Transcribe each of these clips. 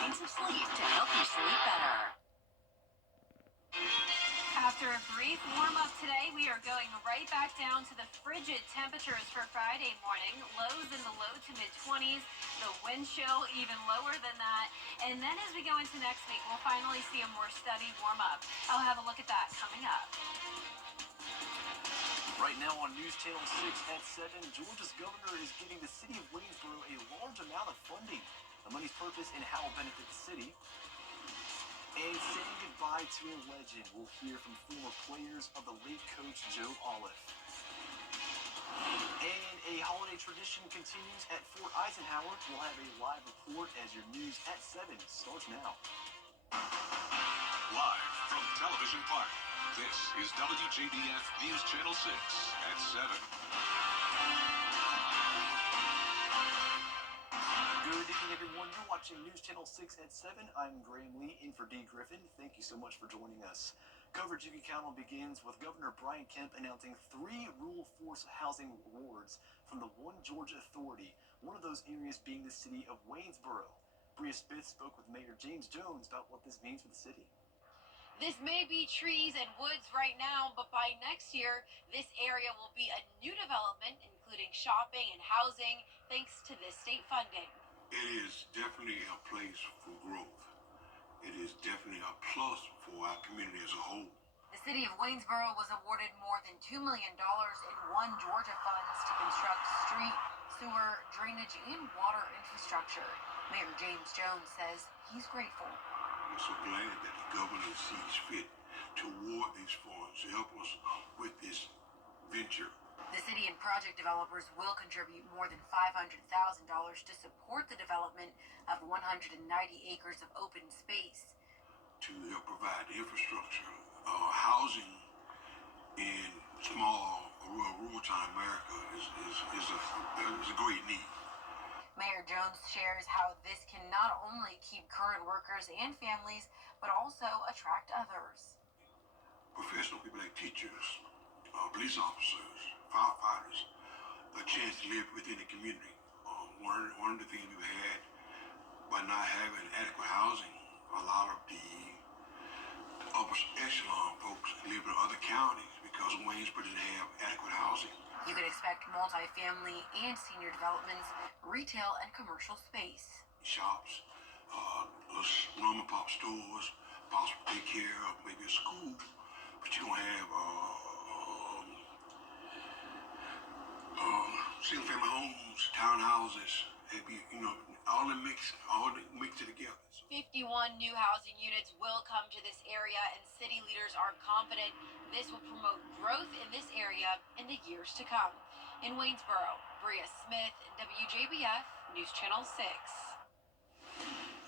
Getting some sleep to help you sleep better. After a brief warm-up today, we are going right back down to the frigid temperatures for Friday morning. Lows in the low to mid-20s, the wind chill even lower than that. And then as we go into next week, we'll finally see a more steady warm-up. I'll have a look at that coming up. Right now on News Channel 6 at 7, Georgia's governor is giving the city of Waynesboro a large amount of funding. The money's purpose and how it will benefit the city. And saying goodbye to a legend, we'll hear from former players of the late coach Joe Olive. And a holiday tradition continues at Fort Eisenhower. We'll have a live report as your news at 7 starts now. Live from Television Park, this is WJBF News Channel 6 at 7. Good evening, everyone. You're watching News Channel 6 at 7. I'm Graham Lee in for Dee Griffin. Thank you so much for joining us. Coverage you can count on begins with Governor Brian Kemp announcing 3 rural force housing awards from the One Georgia Authority, one of those areas being the city of Waynesboro. Bria Smith spoke with Mayor James Jones about what this means for the city. This may be trees and woods right now, but by next year, this area will be a new development, including shopping and housing, thanks to this state funding. It is definitely a place for growth. It is definitely a plus for our community as a whole. The city of Waynesboro was awarded more than $2 million in One Georgia funds to construct street, sewer, drainage, and water infrastructure. Mayor James Jones says he's grateful. We're so glad that the governor sees fit to award these funds to help us with this venture. The city and project developers will contribute more than $500,000 to support the development of 190 acres of open space. To help provide infrastructure, housing in small rural town America is a great need. Mayor Jones shares how this can not only keep current workers and families, but also attract others. Professional people like teachers, police officers, firefighters, a chance to live within the community. One of the things we've had by not having adequate housing, a lot of the upper echelon folks live in other counties because Waynesboro didn't have adequate housing. You can expect multifamily and senior developments, retail and commercial space. Shops, mom and pop stores, possible daycare, maybe a school, but you don't have single family homes, townhouses, maybe, all mixed together. 51 new housing units will come to this area, and city leaders are confident this will promote growth in this area in the years to come. In Waynesboro, Bria Smith, WJBF News Channel 6.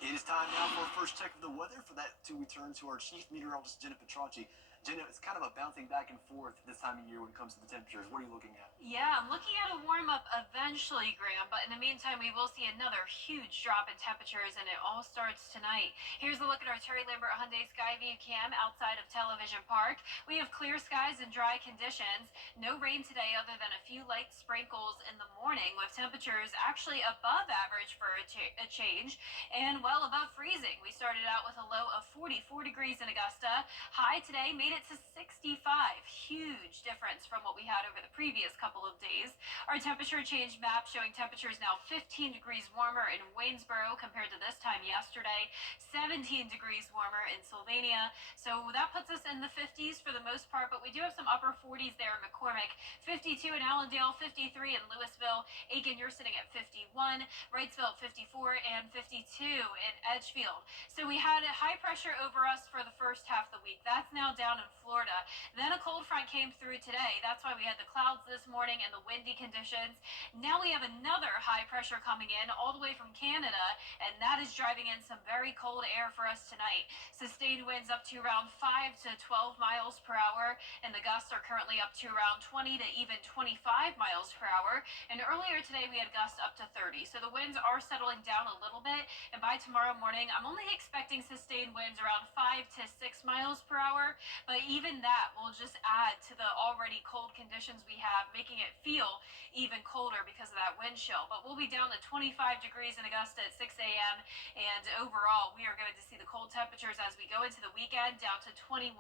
It is time now for our first check of the weather. For that, we turn to our chief meteorologist, Jenna Petracci. Jenna, it's kind of a bouncing back and forth this time of year when it comes to the temperatures. What are you looking at? Yeah, I'm looking at a warm-up eventually, Graham, but in the meantime, we will see another huge drop in temperatures, and it all starts tonight. Here's a look at our Terry Lambert Hyundai Skyview cam outside of Television Park. We have clear skies and dry conditions. No rain today other than a few light sprinkles in the morning, with temperatures actually above average for a change and well above freezing. We started out with a low of 44 degrees in Augusta. High today made it to 65. Huge difference from what we had over the previous couple of days. Our temperature change map showing temperatures now 15 degrees warmer in Waynesboro compared to this time yesterday, 17 degrees warmer in Sylvania. So that puts us in the 50s for the most part, but we do have some upper 40s there in McCormick, 52 in Allendale, 53 in Louisville. Aiken, you're sitting at 51, Wrightsville 54, and 52 in Edgefield. So we had a high pressure over us for the first half of the week. That's now down in Florida. Then a cold front came through today. That's why we had the clouds this morning and the windy conditions. Now we have another high pressure coming in all the way from Canada, and that is driving in some very cold air for us tonight. Sustained winds up to around 5 to 12 miles per hour, and the gusts are currently up to around 20 to even 25 miles per hour. And earlier today we had gusts up to 30. So the winds are settling down a little bit, and by tomorrow morning I'm only expecting sustained winds around 5 to 6 miles per hour, but even that will just add to the already cold conditions we have, making it feel even colder because of that wind chill. But we'll be down to 25 degrees in Augusta at 6 a.m. and overall, we are going to see the cold temperatures as we go into the weekend, down to 21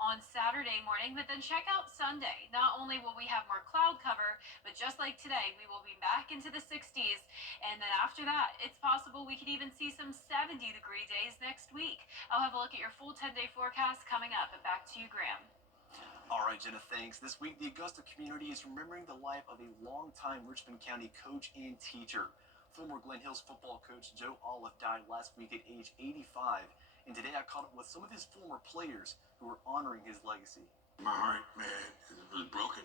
on Saturday morning. But then check out Sunday. Not only will we have more cloud cover, but just like today, we will be back into the 60s. And then after that, it's possible we could even see some 70-degree days next week. I'll have a look at your full 10-day forecast coming up. But back to you, Graham. All right, Jenna, thanks. This week, the Augusta community is remembering the life of a longtime Richmond County coach and teacher. Former Glen Hills football coach Joe Olive died last week at age 85, and today I caught up with some of his former players who are honoring his legacy. My heart, man, was broken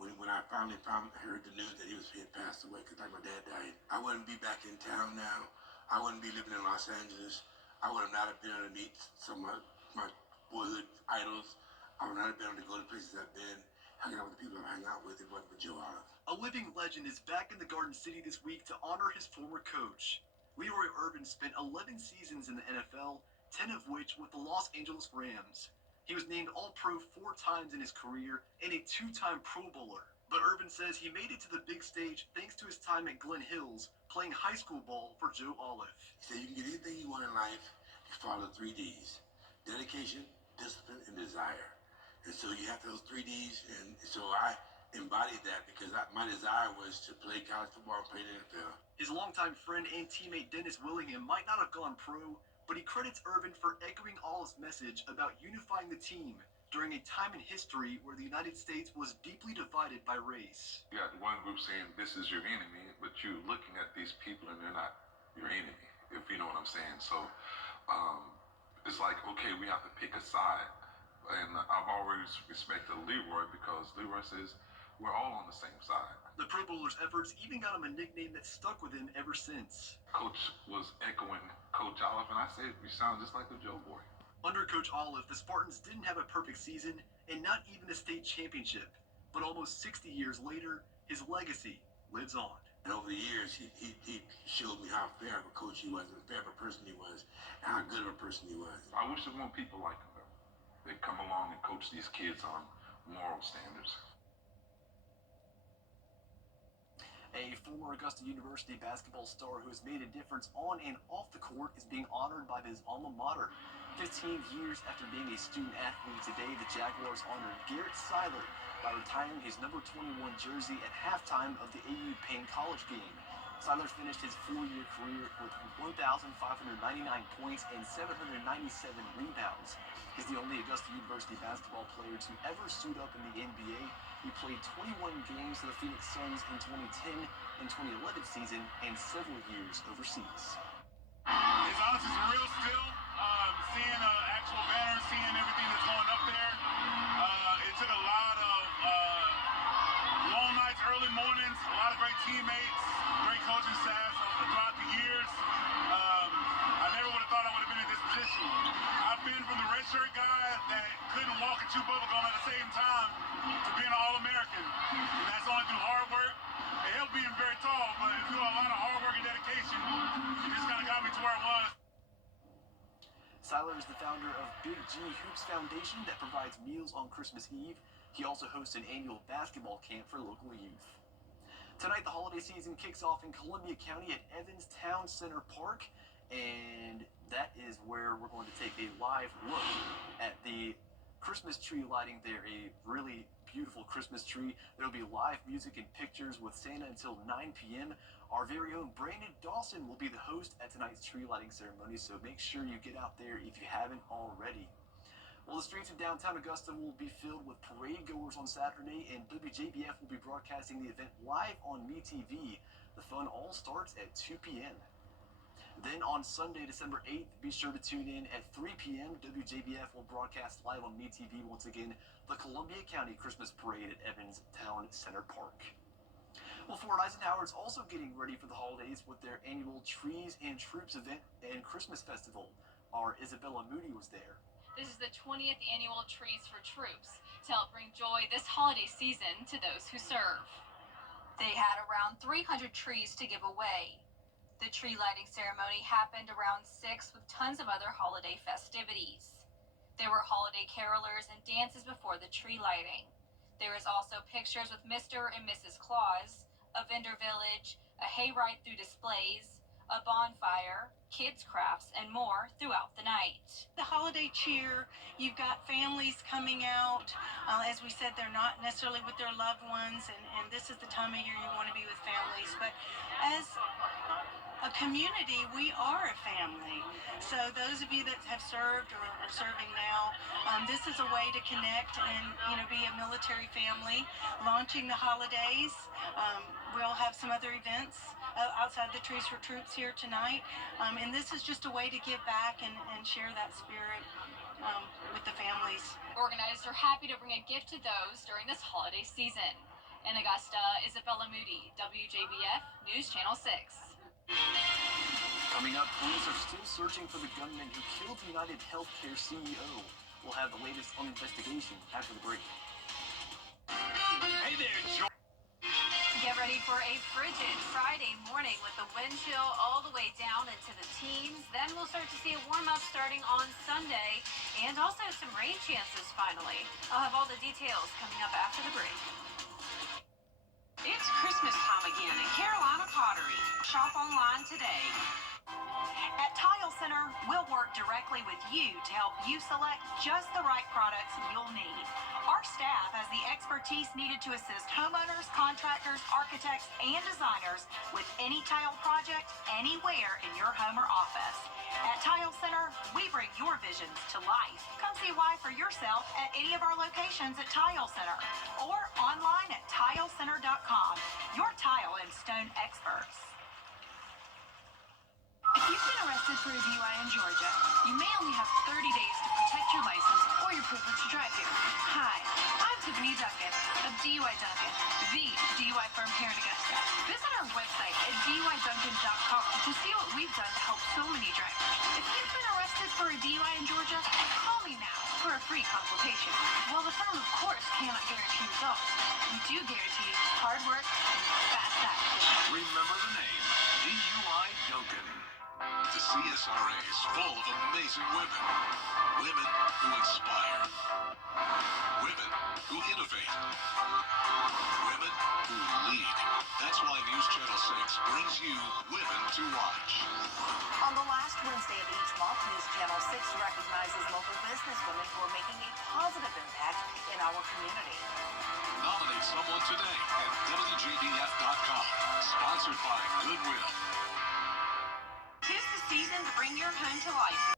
when I finally heard the news that he had passed away, because like my dad died. I wouldn't be back in town now. I wouldn't be living in Los Angeles. I would have not have been able to meet some of my boyhood idols. I would not have been able to go to places I've been, hanging out with the people I've hung out with. It wasn't for Joe Olive. A living legend is back in the Garden City this week to honor his former coach. Leroy Irvin spent 11 seasons in the NFL, 10 of which with the Los Angeles Rams. He was named All-Pro 4 times in his career and a 2-time Pro Bowler. But Irvin says he made it to the big stage thanks to his time at Glen Hills, playing high school ball for Joe Olive. He said you can get anything you want in life, you follow 3 Ds. Dedication, discipline, and desire. And so you have those 3 Ds, and so I embodied that because my desire was to play college football and play the NFL. His longtime friend and teammate Dennis Willingham might not have gone pro, but he credits Irvin for echoing Olive's message about unifying the team during a time in history where the United States was deeply divided by race. You got one group saying this is your enemy, but you're looking at these people and they're not your enemy, if you know what I'm saying. So it's like, okay, we have to pick a side. And I've always respected Leroy because Leroy says we're all on the same side. The Pro Bowler's efforts even got him a nickname that stuck with him ever since. Coach was echoing Coach Olive, and I said, you sound just like the Joe boy. Under Coach Olive, the Spartans didn't have a perfect season and not even a state championship. But almost 60 years later, his legacy lives on. And over the years, he showed me how fair of a coach he was, and fair of a person he was, and how good of a person he was. I wish there more people like him. They come along and coach these kids on moral standards. A former Augusta University basketball star who has made a difference on and off the court is being honored by his alma mater. 15 years after being a student athlete today, the Jaguars honored Garrett Seiler by retiring his number 21 jersey at halftime of the AU Payne College game. Seiler finished his 4-year career with 1,599 points and 797 rebounds. He's the only Augusta University basketball player to ever suit up in the NBA. He played 21 games for the Phoenix Suns in 2010 and 2011 season and several years overseas. It's honestly surreal still, seeing actual banners, seeing everything that's going up there. It took a lot of long nights, early mornings, a lot of great teammates, great coaching staff throughout the years. I never would have thought I would have been in this position. I've been from the red shirt guy that couldn't walk and chew bubblegum at the same time to being an All-American. And that's only through hard work. It helped being very tall, but through a lot of hard work and dedication, it just kind of got me to where I was. Seiler is the founder of Big G Hoops Foundation that provides meals on Christmas Eve. He also hosts an annual basketball camp for local youth. Tonight, the holiday season kicks off in Columbia County at Evans Town Center Park, and that is where we're going to take a live look at the Christmas tree lighting there, a really beautiful Christmas tree. There'll be live music and pictures with Santa until 9 p.m. Our very own Brandon Dawson will be the host at tonight's tree lighting ceremony, so make sure you get out there if you haven't already. Well, the streets of downtown Augusta will be filled with parade goers on Saturday, and WJBF will be broadcasting the event live on MeTV. The fun all starts at 2 p.m. Then on Sunday, December 8th, be sure to tune in at 3 p.m. WJBF will broadcast live on MeTV once again the Columbia County Christmas Parade at Evans Town Center Park. Well, Fort Eisenhower is also getting ready for the holidays with their annual Trees and Troops event and Christmas festival. Our Isabella Moody was there. This is the 20th annual Trees for Troops to help bring joy this holiday season to those who serve. They had around 300 trees to give away. The tree lighting ceremony happened around 6 with tons of other holiday festivities. There were holiday carolers and dances before the tree lighting. There is also pictures with Mr. and Mrs. Claus, a vendor village, a hayride through displays, a bonfire, kids' crafts, and more throughout the night. The holiday cheer, you've got families coming out. As we said, they're not necessarily with their loved ones, and this is the time of year you want to be with families. But as a community, we are a family. So those of you that have served or are serving now, this is a way to connect and be a military family. Launching the holidays, we'll have some other events outside the Trees for Troops here tonight, and this is just a way to give back and share that spirit with the families. Organizers are happy to bring a gift to those during this holiday season. In Augusta, Isabella Moody, WJBF News Channel 6. Coming up, police are still searching for the gunman who killed United Healthcare CEO. We'll have the latest on the investigation after the break. Hey there, George. Get ready for a frigid Friday morning with the wind chill all the way down into the teens. Then we'll start to see a warm up starting on Sunday and also some rain chances finally. I'll have all the details coming up after the break. It's Christmas time again at Carolina Pottery. Shop online today. At Tile Center, we'll work directly with you to help you select just the right products you'll need. Our staff has the expertise needed to assist homeowners, contractors, architects, and designers with any tile project anywhere in your home or office. At Tile Center, we bring your visions to life. Come see why for yourself at any of our locations at Tile Center or online at tilecenter.com. Your tile and stone experts. If you've been arrested for a DUI in Georgia, you may only have 30 days to protect your license or your privilege to drive here. Hi, I'm Tiffany Duncan of DUI Duncan, the DUI firm here in Augusta. Visit our website at DUIDuncan.com to see what we've done to help so many drivers. If you've been arrested for a DUI in Georgia, call me now for a free consultation. While the firm, of course, cannot guarantee results, we do guarantee hard work and fast action. Remember the name, DUI Duncan. The CSRA is full of amazing women. Women who inspire. Women who innovate. Women who lead. That's why News Channel 6 brings you Women to Watch. On the last Wednesday of each month, News Channel 6 recognizes local businesswomen who are making a positive impact in our community. Nominate someone today at WJBF.com. Sponsored by Goodwill. 'Tis the season to bring your home to life.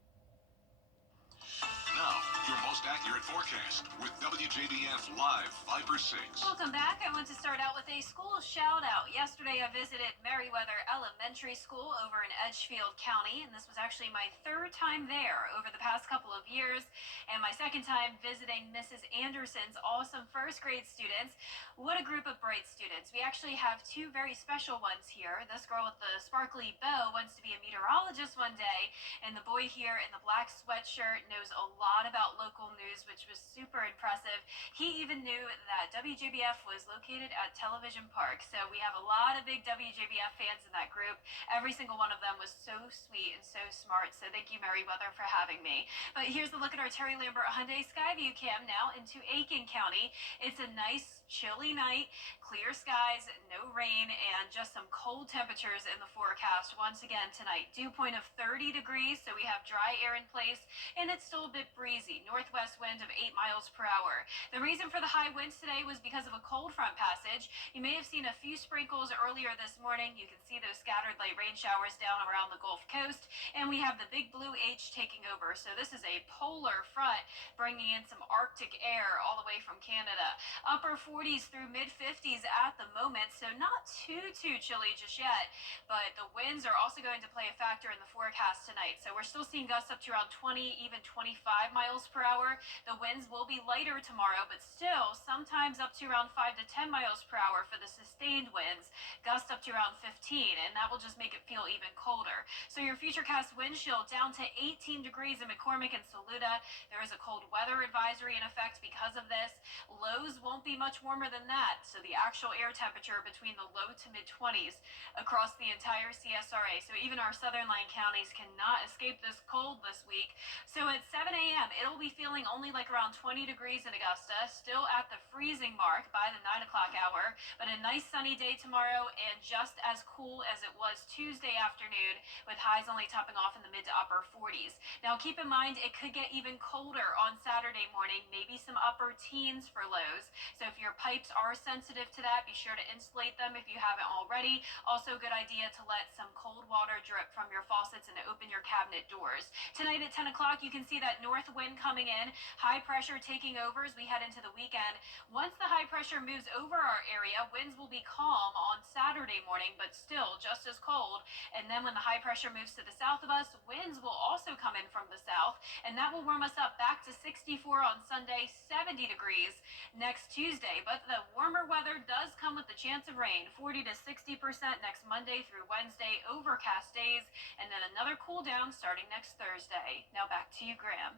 Now, your most accurate forecast with WJBF Live Viper 6. Welcome back. I want to start out with a school shout out. Yesterday I visited Meriwether Elementary School over in Edgefield County, and this was actually my third time there over the past couple of years, and my second time visiting Mrs. Anderson's awesome first grade students. What a group of bright students. We actually have two very special ones here. This girl with the sparkly bow wants to be a meteorologist one day, and the boy here in the black sweatshirt knows a lot about local news, which was super impressive. He even knew that WJBF was located at Television Park. So we have a lot of big WJBF fans in that group. Every single one of them was so sweet and so smart. So thank you, Meriwether, for having me. But here's a look at our Terry Lambert Hyundai Skyview cam now into Aiken County. It's a nice, chilly night, clear skies, no rain, and just some cold temperatures in the forecast once again tonight. Dew point of 30 degrees, so we have dry air in place, and it's still a bit breezy. Northwest wind of 8 miles per hour. The reason for the high winds today was because of a cold front passage. You may have seen a few sprinkles earlier this morning. You can see those scattered light rain showers down around the Gulf Coast, and we have the big blue H taking over. So this is a polar front bringing in some Arctic air all the way from Canada. Upper 40s through mid 50s at the moment, so not too chilly just yet, but the winds are also going to play a factor in the forecast tonight. So we're still seeing gusts up to around 20, even 25 miles per hour. The winds will be lighter tomorrow, but still sometimes up to around 5 to 10 miles per hour for the sustained winds, gusts up to around 15, and that will just make it feel even colder. So your futurecast wind chill down to 18 degrees in McCormick and Saluda. There is a cold weather advisory in effect because of this. Lows won't be much warmer than that. So the actual air temperature between the low to mid 20s across the entire CSRA. So even our southern line counties cannot escape this cold this week. So at 7 a.m., it'll be feeling only like around 20 degrees in Augusta, still at the freezing mark by the 9 o'clock hour, but a nice sunny day tomorrow and just as cool as it was Tuesday afternoon, with highs only topping off in the mid to upper 40s. Now keep in mind, it could get even colder on Saturday morning, maybe some upper teens for lows. So if your pipes are sensitive to that, be sure to insulate them if you haven't already. Also, good idea to let some cold water drip from your faucets and open your cabinet doors. Tonight at 10 o'clock, you can see that north wind coming in, high pressure taking over as we head into the weekend. Once the high pressure moves over our area, winds will be calm on Saturday morning, but still just as cold. And then when the high pressure moves to the south of us, winds will also come in from the south, and that will warm us up back to 64 on Sunday, 70 degrees next Tuesday. But the warmer weather does come with the chance of rain, 40 to 60% next Monday through Wednesday, overcast days, and then another cool down starting next Thursday. Now back to you, Graham.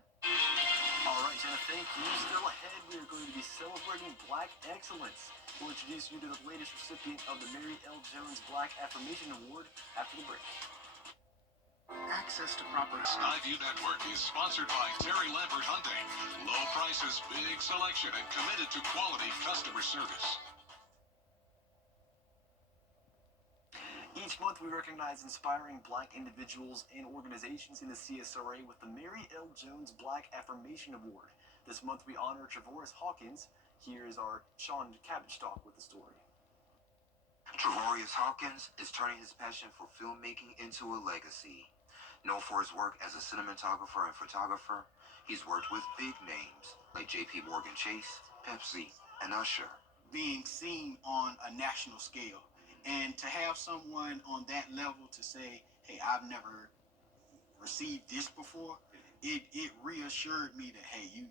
All right, Jenna, thank you. Still ahead, we are going to be celebrating Black Excellence. We'll introduce you to the latest recipient of the Mary L. Jones Black Affirmation Award after the break. Access to proper Skyview Network is sponsored by Terry Lambert Hyundai. Low prices, big selection, and committed to quality customer service. Each month, we recognize inspiring Black individuals and organizations in the CSRA with the Mary L. Jones Black Affirmation Award. This month, we honor Travarius Hawkins. Here is our Sean Cabbage-Talk with the story. Travarius Hawkins is turning his passion for filmmaking into a legacy. Known for his work as a cinematographer and photographer, he's worked with big names like J.P. Morgan Chase, Pepsi, and Usher. being seen on a national scale, and to have someone on that level to say, "Hey, I've never received this before," it reassured me that, hey, you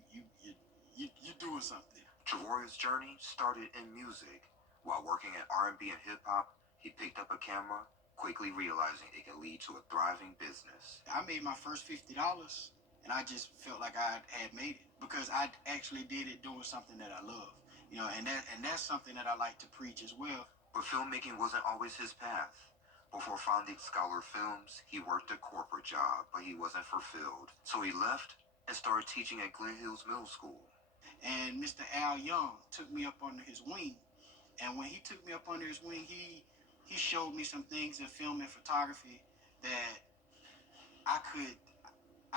doing something. Travarius' journey started in music. While working at R&B and hip-hop, he picked up a camera, quickly realizing it could lead to a thriving business. I made my first $50, and I just felt like I had made it because I actually did it doing something that I love, and that's something that I like to preach as well. But filmmaking wasn't always his path. Before founding Scholar Films, he worked a corporate job, but he wasn't fulfilled. So he left and started teaching at Glen Hills Middle School. And Mr. Al Young took me up under his wing. And when he took me up under his wing, he showed me some things in film and photography that I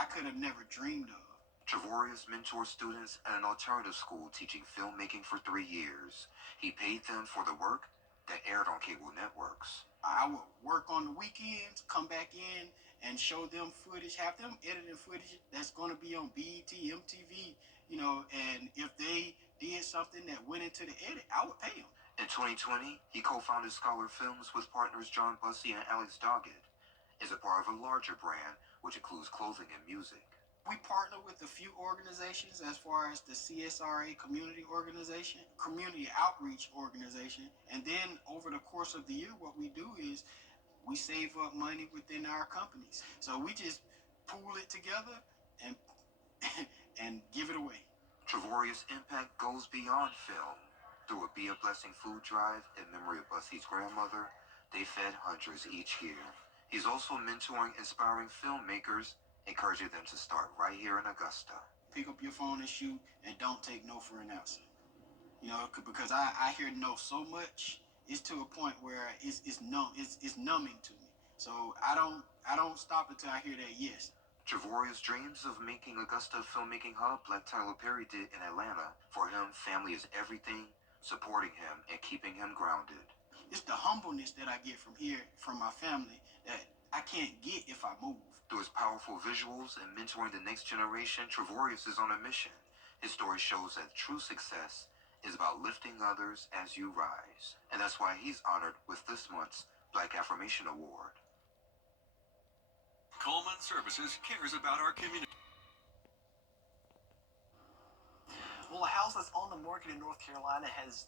could have never dreamed of. Travarius mentored students at an alternative school teaching filmmaking for 3 years. He paid them for the work that aired on cable networks. I would work on the weekends, come back in and show them footage, have them editing footage that's going to be on BET, MTV, and if they did something that went into the edit, I would pay them. In 2020, he co-founded Scholar Films with partners John Bussey and Alex Doggett. Is a part of a larger brand, which includes clothing and music. We partner with a few organizations as far as the CSRA community organization, community outreach organization, and then over the course of the year, what we do is we save up money within our companies. So we just pool it together and and give it away. Travarius' impact goes beyond film. Through a Be a Blessing food drive in memory of Bussey's grandmother, they fed hundreds each year. He's also mentoring inspiring filmmakers, encouraging them to start right here in Augusta. Pick up your phone and shoot, and don't take no for an answer. Because I hear no so much, it's to a point where it's numbing to me. So I don't stop until I hear that yes. Travarius dreams of making Augusta a filmmaking hub like Tyler Perry did in Atlanta. For him, family is everything, supporting him and keeping him grounded. It's the humbleness that I get from here, from my family, that I can't get if I move. Through his powerful visuals and mentoring the next generation, Travarius is on a mission. His story shows that true success is about lifting others as you rise. And that's why he's honored with this month's Black Affirmation Award. Coleman Services cares about our community. Well, a house that's on the market in North Carolina is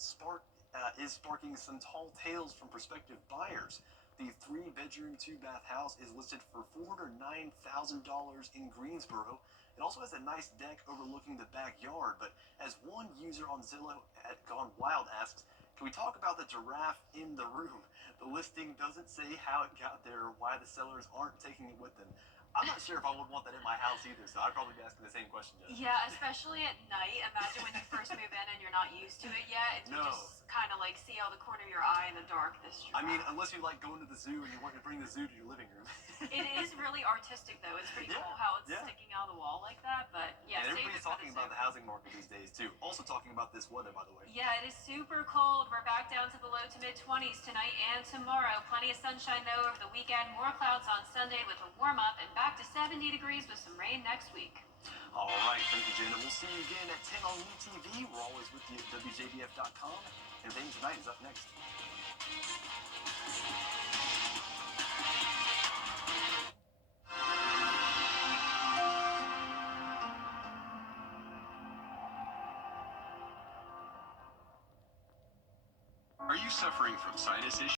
sparking some tall tales from prospective buyers. The 3-bedroom, 2-bath house is listed for $409,000 in Greensboro. It also has a nice deck overlooking the backyard, but as one user on Zillow at Gone Wild asks, can we talk about the giraffe in the room? The listing doesn't say how it got there or why the sellers aren't taking it with them. I'm not sure if I would want that in my house either, so I'd probably be asking the same question, Jennifer. Yeah, especially at night. Imagine when you first move in and you're not used to it yet. You No. just kind of like see out the corner of your eye in the dark. This I mean, giraffe. unless you like going to the zoo and you want to bring the zoo to your living room. It is really artistic though. It's pretty Yeah, cool how it's yeah. sticking out of the wall like that. But yeah, And save it everybody's for talking the about zoo. the housing market these days too. Also talking about this weather, by the way. Yeah, it is super cold. We're back down to the low to mid 20s tonight and tomorrow. Plenty of sunshine though over the weekend. More clouds on Sunday with a warm up and back to 70 degrees with some rain next week. All right, thank you, Jenna. We'll see you again at 10 on UTV. We're always with you at WJBF.com. And Things Tonight is up next. Are you suffering from sinus issues?